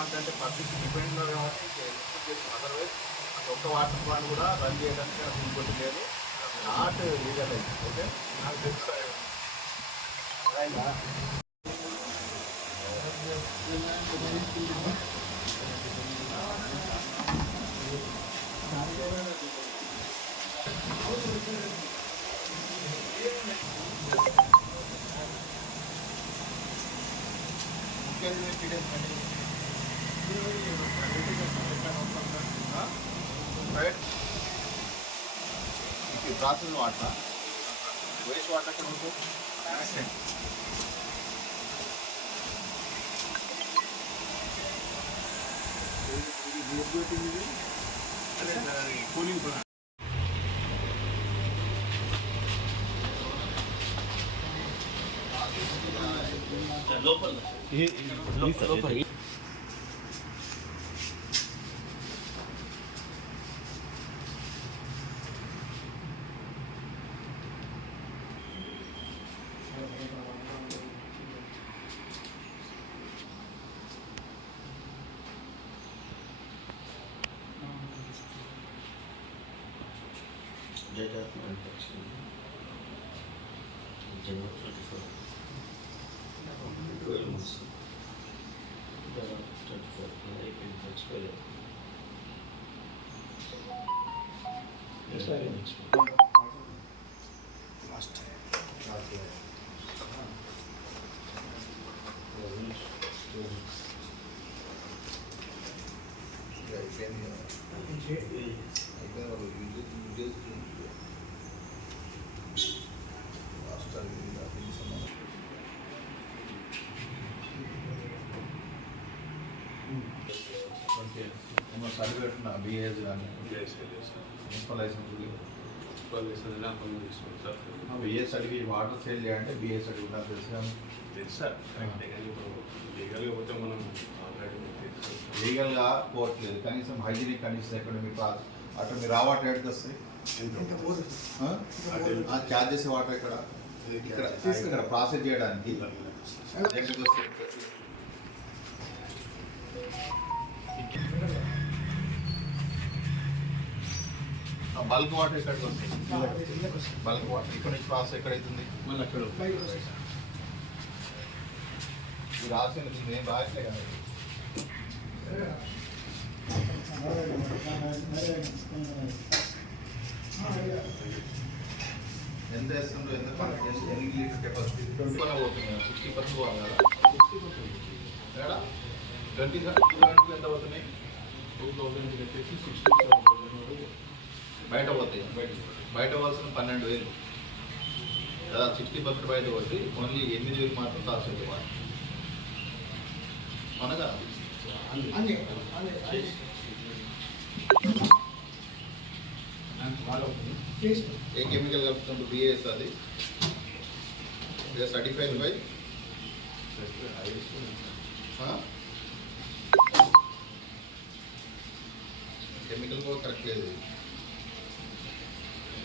అంటే public depend ఉన్నారు కాబట్టి అదర్వైజ్ ఒక్క వాటర్ ప్లాంట్ కూడా రన్ చేయడానికి నాకు ఇంకోటి లేదు. Not legal okay? నాకు తెలుసు. రైట్ ఇది ప్రాసెస్ వాటర్ వేస్ట్ వాటర్ ఎక్కడ ఉంటుంది cooling plant Date data protection. General 34. 12 months. Data 34. I can expire. Last time. Yeah, certificate BAS కానీ municipal licence BA certificate water sale చేయాలంటే బిఏ సర్టిఫికేట్ నాకు తెలుసు? కానీ లీగల్గా పోవట్లేదు. కనీసం హైజీనిక్ కండిషన్ ఎక్కడ మీకు అటు మీరు ఆ వాటర్ ఎక్కడికి వస్తాయి? చార్జ్ చేసే వాటర్ ఇక్కడ. ఇక్కడ ఇక్కడ ప్రాసెస్ చేయడానికి. ఎక్కడికి వస్తాయి? బల్క్ వాటర్ ఎక్కడికి వస్తాయి? Bulk water. ఇక్కడ నుంచి ప్రాసెస్ ఎక్కడైతుంది? మళ్ళీ అక్కడ ఇది రాసి ఉంటుంది ఏం రాయట్లే కదా. ఎంత వేస్తుండ్రు ఎంత కనెక్ట్ చేసి ఎన్ని లీటర్ కెపాసిటీ? ట్వంటీ పైన పోతుంది. సిక్స్టీ పర్సెంట్ పోవాలి కదా. ఏడా ట్వంటీ టూ ఎంత పోతున్నాయి? టూ థౌసండ్ వచ్చేసి సిక్స్టీ సెవెన్ థౌసండ్ వరకు బయట పోతాయి. బయట బయట పోవాల్సిన పన్నెండు వేలు. కదా సిక్స్టీ పర్సెంట్ బయట పోతే ఓన్లీ ఎనిమిది వేలు మాత్రం కాస్ట్ ఇవ్వాలి మనగా ఏ కెమికల్ కలుపుతుండ్రు బిఏఎస్ అది. సర్టిఫైడ్ బై కెమికల్ కూడా కరెక్ట్ లేదు.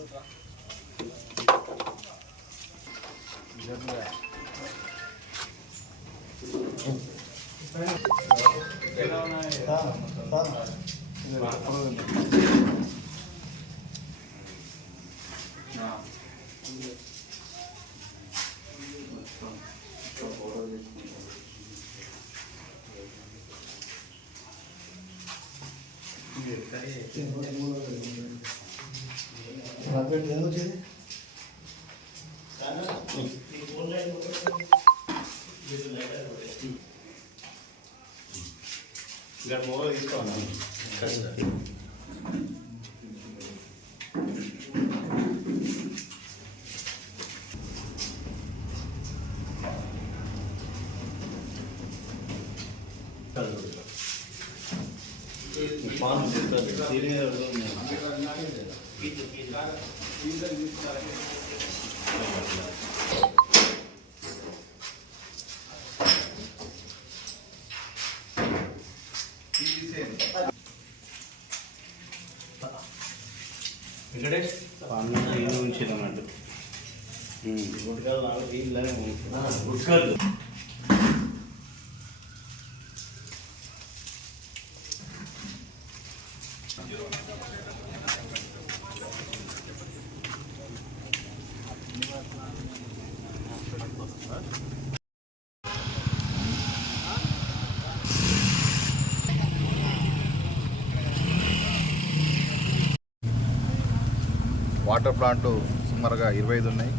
嗯。తీసుకోవాలి పాలు చెప్పారు సీనియర్ వెంకటేష్ పాలు నీళ్ళు ఉంచిన అన్నట్టు. గుడికాలు నాలుగు నీళ్ళనే వాటర్ ప్లాంట్లు సుమారుగా ఇరవై ఐదు ఉన్నాయి.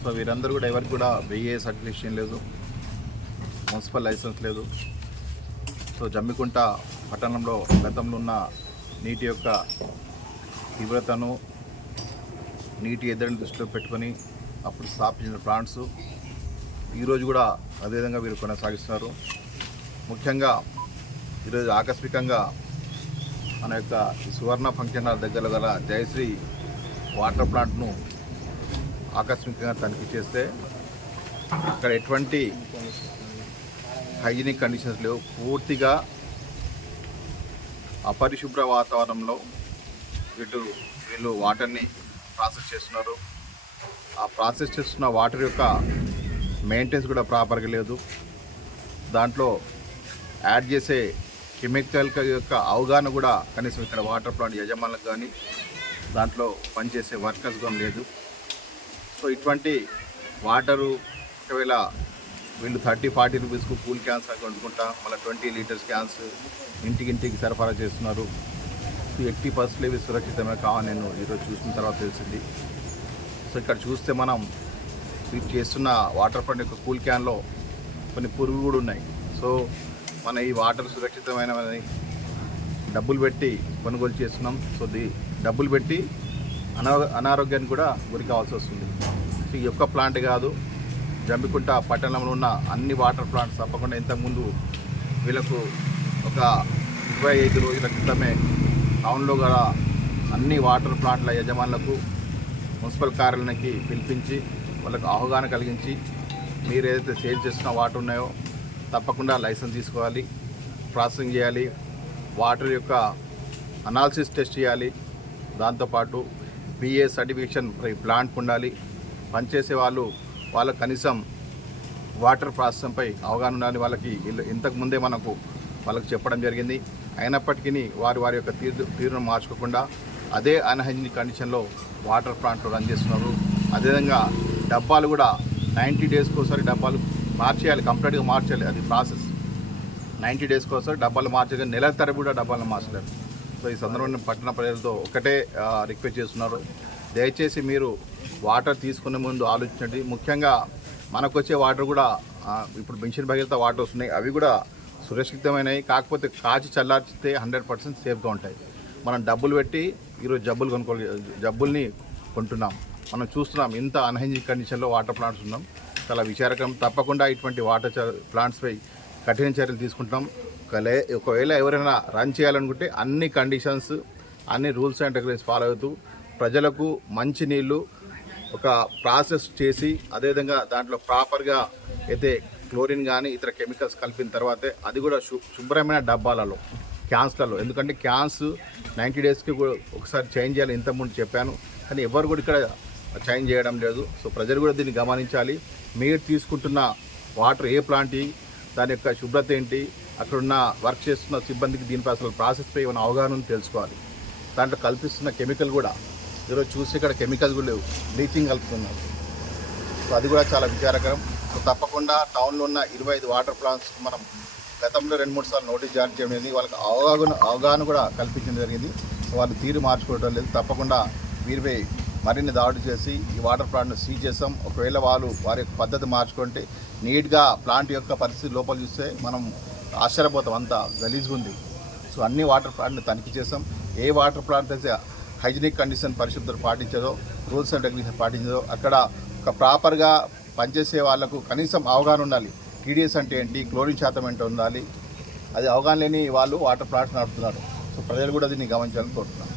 సో వీరందరూ కూడా ఎవరికి కూడా బిఏ సర్టిఫికేషన్ లేదు. మున్సిపల్ లైసెన్స్ లేదు. సో జమ్మికుంట పట్టణంలో గతంలో ఉన్న నీటి యొక్క తీవ్రతను నీటి ఎద్దడిని దృష్టిలో పెట్టుకొని అప్పుడు స్థాపించిన ప్లాంట్స్. ఈరోజు కూడా అదేవిధంగా వీరు కొనసాగిస్తున్నారు. ముఖ్యంగా ఈరోజు ఆకస్మికంగా మన యొక్క సువర్ణ ఫంక్షన్ హాల్ దగ్గర గల జయశ్రీ వాటర్ ప్లాంట్ను ఆకస్మికంగా తనిఖీ చేస్తే అక్కడ ఎటువంటి హైజీనిక్ కండిషన్స్ లేవు. పూర్తిగా అపరిశుభ్ర వాతావరణంలో వీళ్ళు వీళ్ళు వాటర్ని ప్రాసెస్ చేస్తున్నారు. ఆ ప్రాసెస్ చేస్తున్న వాటర్ యొక్క మెయింటెనెన్స్ కూడా ప్రాపర్గా లేదు. దాంట్లో యాడ్ చేసే కెమికల్ యొక్క అవగాహన కూడా కనీసం ఇక్కడ వాటర్ ప్లాంట్ యజమానులకు కానీ దాంట్లో పనిచేసే వర్కర్స్ కానీ లేదు. సో ఇటువంటి వాటరు ఒకవేళ వీళ్ళు థర్టీ ఫార్టీ రూపీస్కు కూల్ క్యాన్స్ అక్కడ వండుకుంటా మళ్ళీ ట్వంటీ లీటర్స్ క్యాన్స్ ఇంటికి ఇంటికి సరఫరా చేస్తున్నారు. సో ఎట్టి పరిస్థితులు ఇవి సురక్షితమే కావాలని నేను ఈరోజు చూసిన తర్వాత తెలిసింది. సో ఇక్కడ చూస్తే మనం వీటి చేస్తున్న వాటర్ ప్లాంట్ యొక్క కూల్ క్యాన్లో కొన్ని పురుగులు కూడా ఉన్నాయి. సో మన ఈ వాటర్ సురక్షితమైనవని డబ్బులు పెట్టి కొనుగోలు చేస్తున్నాం. సో ది డబ్బులు పెట్టి అనా అనారోగ్యానికి కూడా గురి కావాల్సి వస్తుంది. సో ఈ యొక్క ప్లాంట్ కాదు. జంబికుంట పట్టణంలో ఉన్న అన్ని వాటర్ ప్లాంట్స్ తప్పకుండా ఇంతకుముందు వీళ్ళకు ఒక ఇరవై ఐదు రోజుల క్రితమే టౌన్లో గల అన్ని వాటర్ ప్లాంట్ల యజమానులకు మున్సిపల్ కార్యాలయానికి పిలిపించి వాళ్ళకు అవగాహన కలిగించి మీరు ఏదైతే సేల్ చేస్తున్న వాటర్ ఉన్నాయో తప్పకుండా లైసెన్స్ తీసుకోవాలి ప్రాసెసింగ్ చేయాలి వాటర్ యొక్క అనాలిసిస్ టెస్ట్ చేయాలి దాంతోపాటు బిఏ సర్టిఫికేషన్ ప్లాంట్ ప్లాంట్కి ఉండాలి. పనిచేసే వాళ్ళు వాళ్ళకు కనీసం వాటర్ ప్రాసెసింగ్పై అవగాహన ఉండాలి. వాళ్ళకి ఇల్- ఇంతకు ముందే మనకు వాళ్ళకి చెప్పడం జరిగింది. అయినప్పటికీ వారి వారి యొక్క తీరు తీరును మార్చుకోకుండా అదే అన్హైజీనిక్ కండిషన్లో వాటర్ ప్లాంట్లు రన్ చేస్తున్నారు. అదేవిధంగా డబ్బాలు కూడా నైంటీ డేస్కి ఒకసారి డబ్బాలు మార్చేయాలి కంప్లీట్గా మార్చాలి అది ప్రాసెస్. నైంటీ డేస్కి కోసం డబ్బాలు మార్చలేదు నెల తరబడి కూడా డబ్బాలను మార్చలేదు సో ఈ సందర్భంలో పట్టణ ప్రజలతో ఒకటే రిక్వెస్ట్ చేస్తున్నారు. దయచేసి మీరు వాటర్ తీసుకునే ముందు ఆలోచించండి. ముఖ్యంగా మనకు వచ్చే వాటర్ కూడా ఇప్పుడు పెన్షన్ భగీరథ వాటర్ వస్తున్నాయి. అవి కూడా సురక్షితమైనవి కాకపోతే కాచి చల్లార్చితే హండ్రెడ్ పర్సెంట్ సేఫ్గా ఉంటాయి. మనం డబ్బులు పెట్టి ఈరోజు జబ్బులు కొనుక్కో జబ్బుల్ని కొంటున్నాం. మనం చూస్తున్నాం ఇంత అన్హైజీనిక్ కండిషన్లో వాటర్ ప్లాంట్స్ ఉన్నాం. చాలా విచారకరం. తప్పకుండా ఇటువంటి వాటర్ ప్లాంట్స్పై కఠిన చర్యలు తీసుకుంటాం ఒకలే ఒకవేళ ఎవరైనా రన్ చేయాలనుకుంటే అన్ని కండిషన్స్ అన్ని రూల్స్ అండ్ రెగ్యులేషన్స్ ఫాలో అవుతూ ప్రజలకు మంచి నీళ్ళు ఒక ప్రాసెస్ చేసి అదేవిధంగా దాంట్లో ప్రాపర్గా అయితే క్లోరిన్ కానీ ఇతర కెమికల్స్ కలిపిన తర్వాతే అది కూడా శు శుభ్రమైన డబ్బాలలో క్యాన్స్లలో. ఎందుకంటే క్యాన్స్ నైంటీ డేస్కి కూడా ఒకసారి చేంజ్ చేయాలి. ఇంతకుముందు చెప్పాను. కానీ ఎవరు కూడా ఇక్కడ చేంజ్ చేయడం లేదు. సో ప్రజలు కూడా దీన్ని గమనించాలి. మీరు తీసుకుంటున్న వాటర్ ఏ ప్లాంట్ దాని యొక్క శుభ్రత ఏంటి అక్కడున్న వర్క్ చేస్తున్న సిబ్బందికి దీనిపై అసలు ప్రాసెస్పై ఏమైనా అవగాహన తెలుసుకోవాలి. దాంట్లో కల్పిస్తున్న కెమికల్ కూడా ఈరోజు చూసి ఇక్కడ కెమికల్స్ కూడా లేవు. బ్లీచింగ్ కలుపుతున్నారు. సో అది కూడా చాలా విచారకరం. సో తప్పకుండా టౌన్లో ఉన్న ఇరవై ఐదు వాటర్ ప్లాంట్స్ మనం గతంలో రెండు మూడు సార్లు నోటీస్ జారీ చేయడం జరిగింది. వాళ్ళకి అవగాహన అవగాహన కూడా కల్పించడం జరిగింది. వాళ్ళు తీరు మార్చుకోవడం లేదు. తప్పకుండా వీరిపై మరిన్ని దాడులు చేసి ఈ వాటర్ ప్లాంట్ను సీజ్ చేస్తాం ఒకవేళ వాళ్ళు వారి యొక్క పద్ధతి మార్చుకుంటే నీట్గా ప్లాంట్ యొక్క పరిస్థితి లోపల చూస్తే మనం ఆశ్చర్యపోతాం. అంతా గలీజ్గా ఉంది. సో అన్ని వాటర్ ప్లాంట్ని తనిఖీ చేసాం ఏ వాటర్ ప్లాంట్ అయితే హైజీనిక్ కండిషన్ పరిశుభ్రత పాటించదో రూల్స్ అండ్ రెగ్యులేషన్ పాటించదో అక్కడ ఒక ప్రాపర్గా పనిచేసే వాళ్ళకు కనీసం అవగాహన ఉండాలి. టీడీఎస్ అంటే ఏంటి? క్లోరిన్ శాతం ఏంటో ఉండాలి. అది అవగాహన లేని వాళ్ళు వాటర్ ప్లాంట్స్ నడుపుతున్నారు. సో ప్రజలు కూడా దీన్ని గమనించాలని కోరుతున్నాను